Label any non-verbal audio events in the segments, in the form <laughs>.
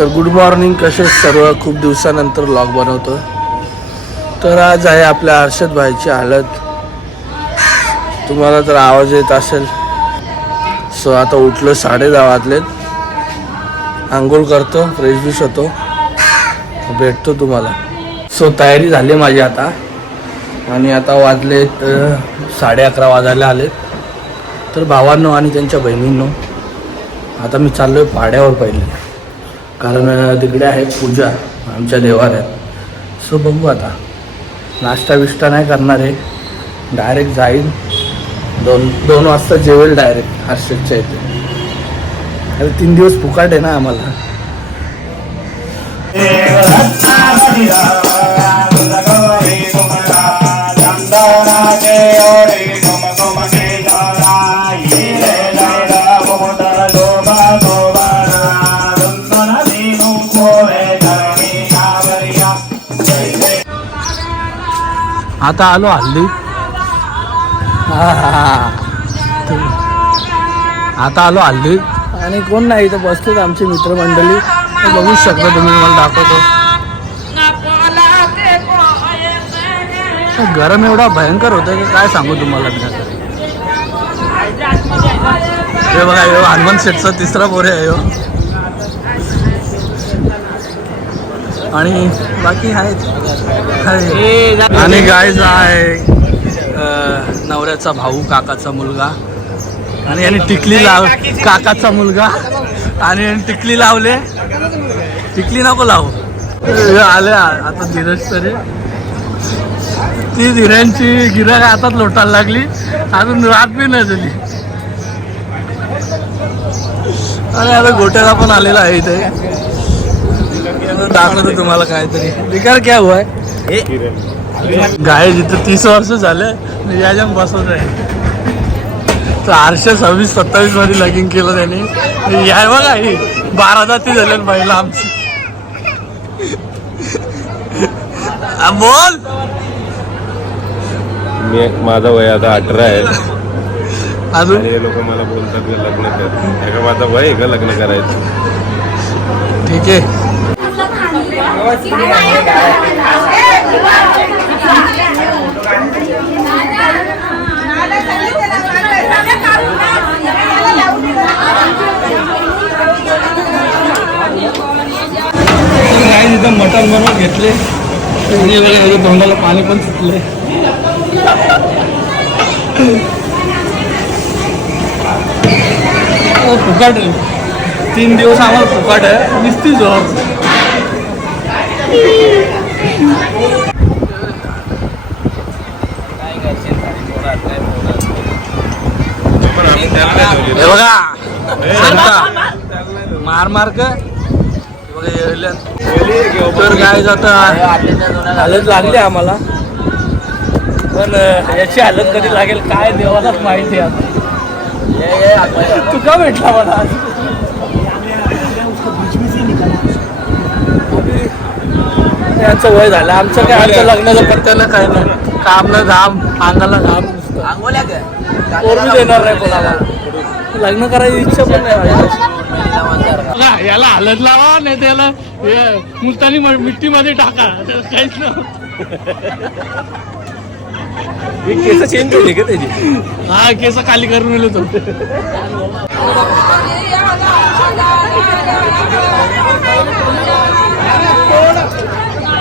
तर good morning कसे सर्व? खूप दिवसानंतर लॉग बनवतो तर आज आहे आपल्या हर्षद भाईची हालत. तुम्हाला तर आवाज येत असेल सो आता उठलो साडे दहा वाजलेत. आंघोळ करतो फ्रेश बिश होतो. भेटतो तुम्हाला. सो तयारी झाली माझी आता. आणि आता वाजलेत साडे अकरा वाजायला आलेत. तर भावांनो आणि त्यांच्या बहिणींनो आता मी चाललोय पाड्यावर पहिले. कारण तिकडे आहे पूजा आमच्या देवाऱ्यात. सो बघू आता. नाश्ता विष्टा नाही करणार आहे डायरेक्ट जाईल दोन दोन वाजता जेवेल डायरेक्ट हर्षदच्या इथे. अरे तीन दिवस फुकाट आहे ना आम्हाला. आता आलो हल्ली. आता आलो हल्ली. आणि कोण नाही इथं बसलेत आमची मित्रमंडळी. बघू शकता तुम्ही मला दाखवतो. गरम एवढा भयंकर होतं की काय सांगू तुम्हाला मी? आता. हे बघा यो हनुमान शेठचा तिसरा पोरे आहे ह्यो. आणि बाकी आहेत. आहे. आणि गायचा आहे नवऱ्याचा भाऊ काकाचा मुलगा. आणि याने टिकली लाव काकाचा मुलगा. आणि याने टिकली लावले. टिकली नको लावू. आले आता धीरज तरी. ती धीऱ्यांची गिराक हातात लोटायला लागली. अजून रात बी नाही झाली. आणि आता गोट्याला पण आलेला आहे इथे. दाखवतो तुम्हाला काहीतरी. विकार क्या हुआ है? गाय जिथं तीस वर्ष झाले मी याच्या बसवत आहे तर आठशे सव्वीस सत्तावीसमध्ये लगीन केलं त्याने. या बघा ही बारा जाती झाल्या महिला आमची. बोल. मी माझं वय आता अठरा आहे. अजून? हे लोक मला बोलतात लग्न कर. माझं वय आहे का लग्न करायचं? ठीक आहे. मटण बनवून घेतले. आणि तोंडाला पाणी पण सुटले फुकाट तीन दिवस आम्हाला फुकाट आहे. नुसती झोप पण आम्ही त्याला नाही ठेवली. हे बघा. मार मार. तर काय आता हालत लागली आम्हाला. पण याची हालत कधी लागेल काय देवालाच माहिती आहे आता. तू का भेटला मला. यांचं वय झालं. आमचं काय आमचं लग्नाचं पत्त्याला काय नाही. काम न धाम अंगाला घाम नुसतं. देणार नाही कोणाला. लग्न करायची इच्छा पण नाही याला हलत लावा नाही त्याला हे मुलतानी मिट्टी मध्ये टाका. काहीच नाही केस चेंज केली का त्याची? हा केस खाली करून गेलो तो. <laughs>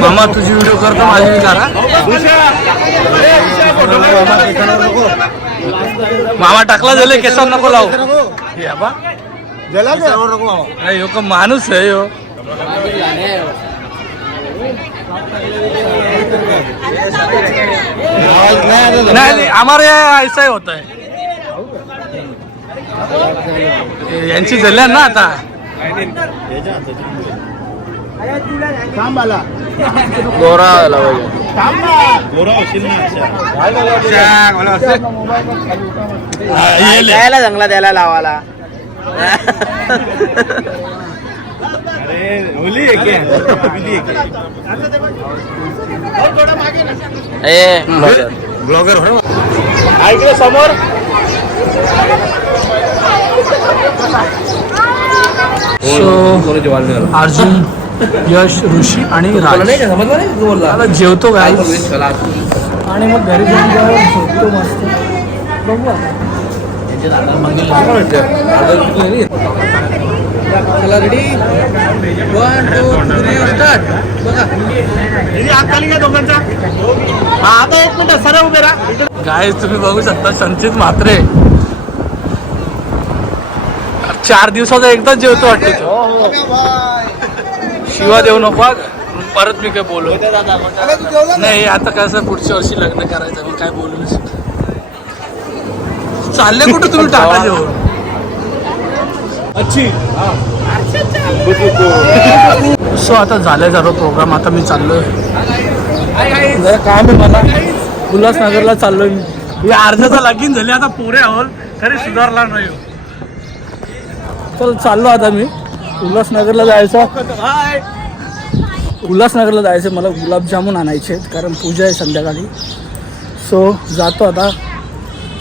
मामा तुझी व्हिडिओ करतो माझी मी करा मामा टाकला झाले केसात नको लावू. हे बा का माणूस आहे यो. नाही आम्हाला ऐसा ही होता है यांची झाल्या ना आता. गोरा आला पाहिजे. द्यायला चांगला द्यायला लावाला. ब्लॉगर हो. ऐकलं समोर. अर्जुन यश ऋषी आणि राज. आता जेवतो काय आणि मग घरी जाऊन झोपतो मस्त. बघू आता. चला ready one two three start बघा. आता एक मिनिट सरळ उभे राहा. काय तुम्ही बघू शकता संचित म्हात्रे. चार दिवसाचा एकदाच जेवतो वाटते. तो. शिवा देऊ नको. परत मी काय बोलू? नाही? आता कसं पुढच्या वर्षी लग्न करायचं मग काय बोलू नाही. चालले कुठं तुम्ही टाटा जेवण? सो आता झालं सर्व प्रोग्राम आता मी चाललोय. जरा काम आहे मला. उल्हासनगरला चाललोय मी. अर्ध्याचा लगीन झाले आता पोरे आहोत. तरी सुधारला नाही हो. चल चाललो आता मी. उल्हासनगरला जायचं. उल्हासनगरला जायचं मला गुलाबजामुन आणायचे कारण पूजा आहे संध्याकाळी. सो जातो आता.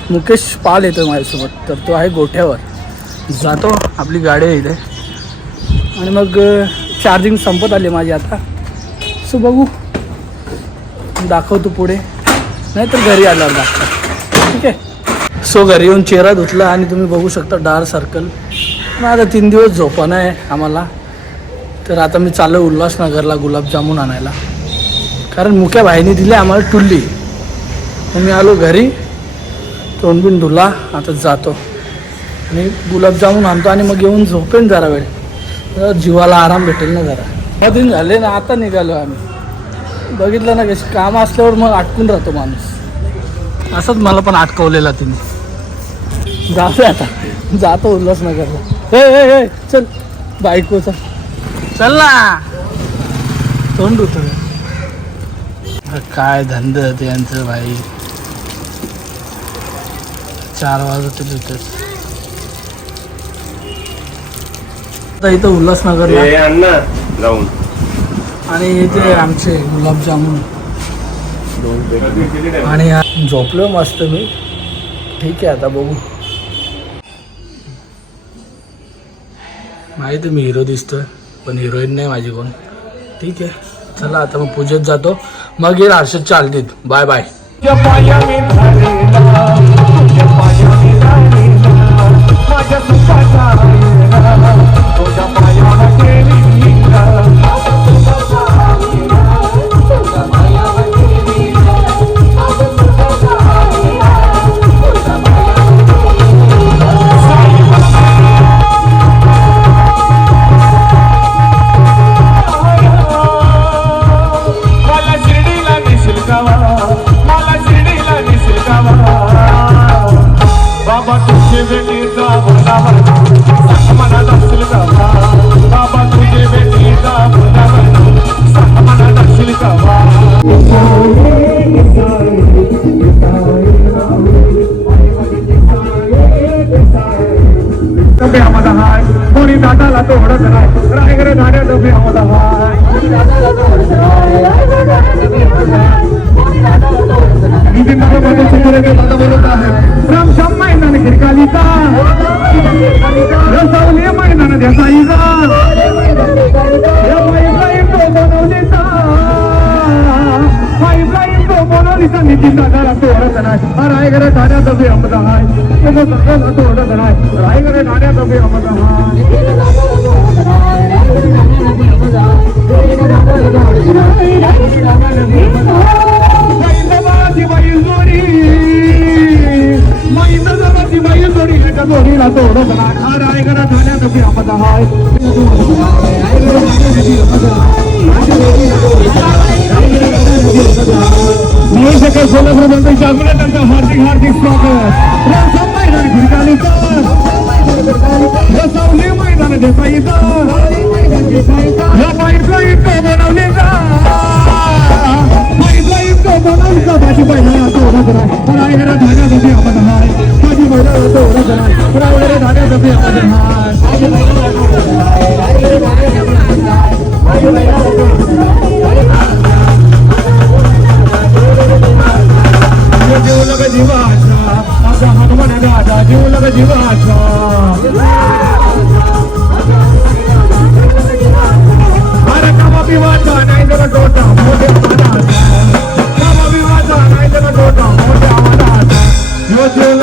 मुकेश पाल येतो माझ्यासोबत तर तो आहे गोठ्यावर. जातो आपली गाडी आहे इथे. आणि मग चार्जिंग संपत आली माझी आता. सो बघू. दाखवतो पुढे. नाही तर घरी आल्यावर दाखव ठीक आहे? सो घरी येऊन चेहरा धुतला आणि तुम्ही बघू शकता डार्क सर्कल. पण आता तीन दिवस झोपा आहे आम्हाला. तर आता मी चाललो उल्हासनगरला गुलाबजामुन आणायला. कारण मुख्या भाईने दिली आम्हाला टुल्ली. मग मी आलो घरी. तोंड बिन धुला आता जातो. आणि गुलाबजामुन आणतो आणि मग येऊन झोपेन जरा वेळ. जीवाला आराम भेटेल ना जरा. दहा दिन झाले ना आता निघालो आम्ही. बघितलं ना कशी काम असल्यावर मग अटकून राहतो माणूस. असंच मला पण अटकवलेला तिने. जातो आता. जातो उल्हासनगरला. हे हे हे चल. बायकोचा. चल ना. तोंड होत काय धंद ते यांचं भाई. चार वाजत आता इथं उल्हासनगरला अण्णा जाऊन. आणि इथे आमचे गुलाबजामुन. आणि झोपलो मस्त मी. ठीक आहे आता बघू. माहिती तर मी हिरो दिसतोय पण हिरोईन नाही माझी कोण ठीक आहे. चला आता मग पूजेत जातो. मग येईल हर्षद चालतीत बाय बाय. डबे आम्हाला हाय. कोणी दादाला तो ओढत नाही. रायगड दाड्या डबे आम्हाला हाय. नितीन नगरमध्ये चित्रके दादा बोलत आहे. राम श्याम मैदान खिरकालीचा रसावली मैदान देसाईचा पाईपलाईन तो बनवलीचा नितीन दादाला तोडत नाही हा रायगड ठाण्यात बी अमदा हाय त्याचा सगळ्याला तोडत नाही रायगड ठाण्यात बी अमदा हाय मैंदवाची बैल जोडी मैंदवाची बैल जोडी एका जोडीला तोडत नाही हा रायगड ठाण्यात ठाण्यात अमद हाय म्हणून सकाळ सोलापूर मंत्री शासनात त्यांचं हार्दिक हार्दिक स्वागत रंगसम मैदान खिडकालीचं रसावली मैदान देसाईचं या पाईपला इतकं बनवले जा पाईपला इतकं बनवली जा माझी पहिला तो ओरत राय रायगड ठाण्यासाठी अमद हाय माझी पहिला तो ओरत राय रायगड ठाण्यासाठी अमद हाय लग जीवाचा असा हनुमान दादा जीव लग जीवाचा. अरे कामा बिवाचा नाही जरा टोटा मोठ्या मनाचा. कामा बिवाचा नाही जरा टोटा मोठ्या मनाचा. जीव जीव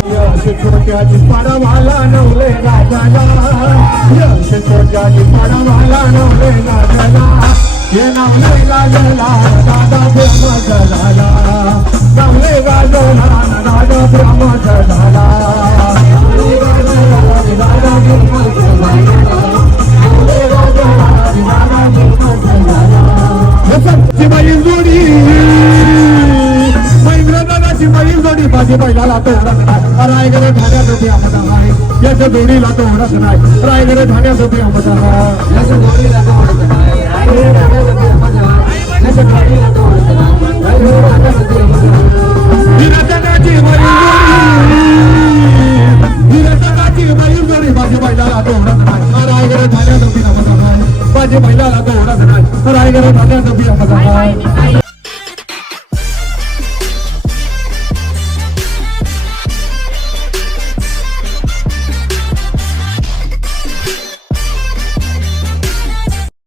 लग दादा छोट्याची नवले राजाला यश छोट्याची नवले राजाला नवले राजाला दादा प्रेम झाला नवले राजाला दादा प्रेम झाला दादा प्रेम बैल जोडी माझी बैलाला तो ओळख नाही. रायगड ठाण्यात होती आमदा आहे. याच्या जोडीला तो ओळख नाही. रायगड ठाण्यात होती आमदा